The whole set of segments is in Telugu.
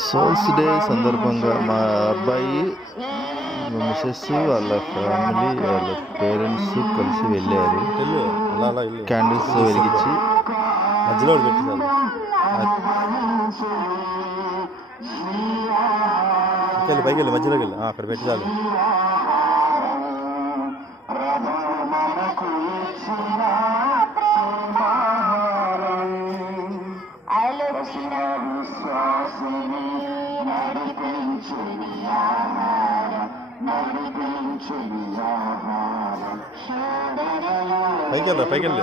సోల్స్ డే సందర్భంగా మా అబ్బాయి, మా మిసెస్, వాళ్ళ ఫ్యామిలీ, వాళ్ళ పేరెంట్స్ కలిసి వెళ్ళారు. క్యాండిల్స్ వెలిగించి మధ్యలో పెట్టాలి. పైకి వెళ్ళి మధ్యలోకి వెళ్ళి అక్కడ పెట్టి చాలు. పైకి వెళ్ళరా, పైకి వెళ్ళి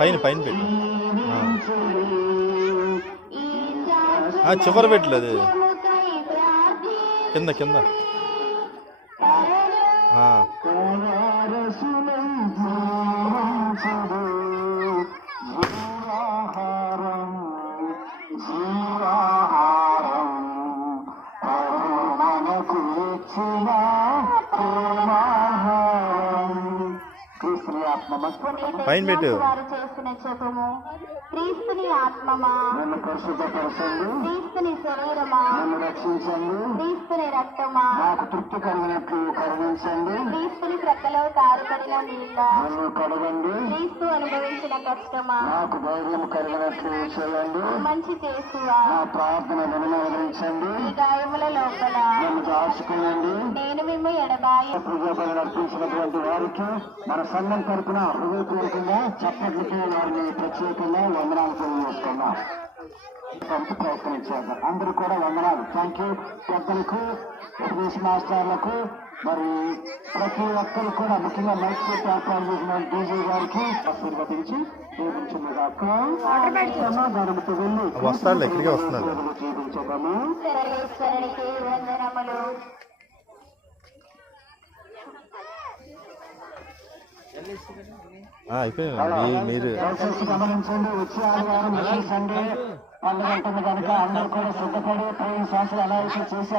పైన పైన పెట్టు. చివరి పెట్టలేదు, కింద కింద. పైన పెట్టు. క్రీస్తుని ఆత్మమా, క్రీస్తుని శరీరమా, క్రీస్తుని రక్తమా, నాకు తృప్తి కలిగినట్లు కరుణించండి. క్రీస్తుని ప్రక్కలో కారుబడిన నీళ్ళ కడగండి. క్రీస్తు అనుభవించిన కష్టమా, నాకు ధైర్యం కలిగినట్లు చేయండి. మంచి చేసువా, నా ప్రార్థన వినమరించండి. ఈ గాయముల లోపల నన్ను దాచుకునండి. నేను మేము ఎడబాయి ప్రజాపై నడిపించినటువంటి వారికి మన సంఘం తరపున హృదయపూర్వకంగా చప్పట్లకి వారిని ప్రత్యేకంగా వందనాలు తెలియజేసుకున్నాం. ప్రయత్నం చేద్దాం. అందరూ కూడా వందనాలు. థ్యాంక్ యూ పెద్దలకు, ఉపదేశ మాస్టర్లకు, మరి ప్రతి ఒక్కరు కూడా, ముఖ్యంగా మైక్ సెట్ ఏర్పాటు చేసిన డీజే గారికి ఆశీర్వదించి గడుపుతూ వెళ్ళి వస్తాడు, ఎక్కడికి వస్తున్నాడు. చూపించదాము. మీరు గమనించండి. వచ్చే ఆదివారం సండే పండుగ ఉంటుంది కనుక అందరూ కూడా సిద్ధపడి 5 సంవత్సరాలు ఎలా చేశారు.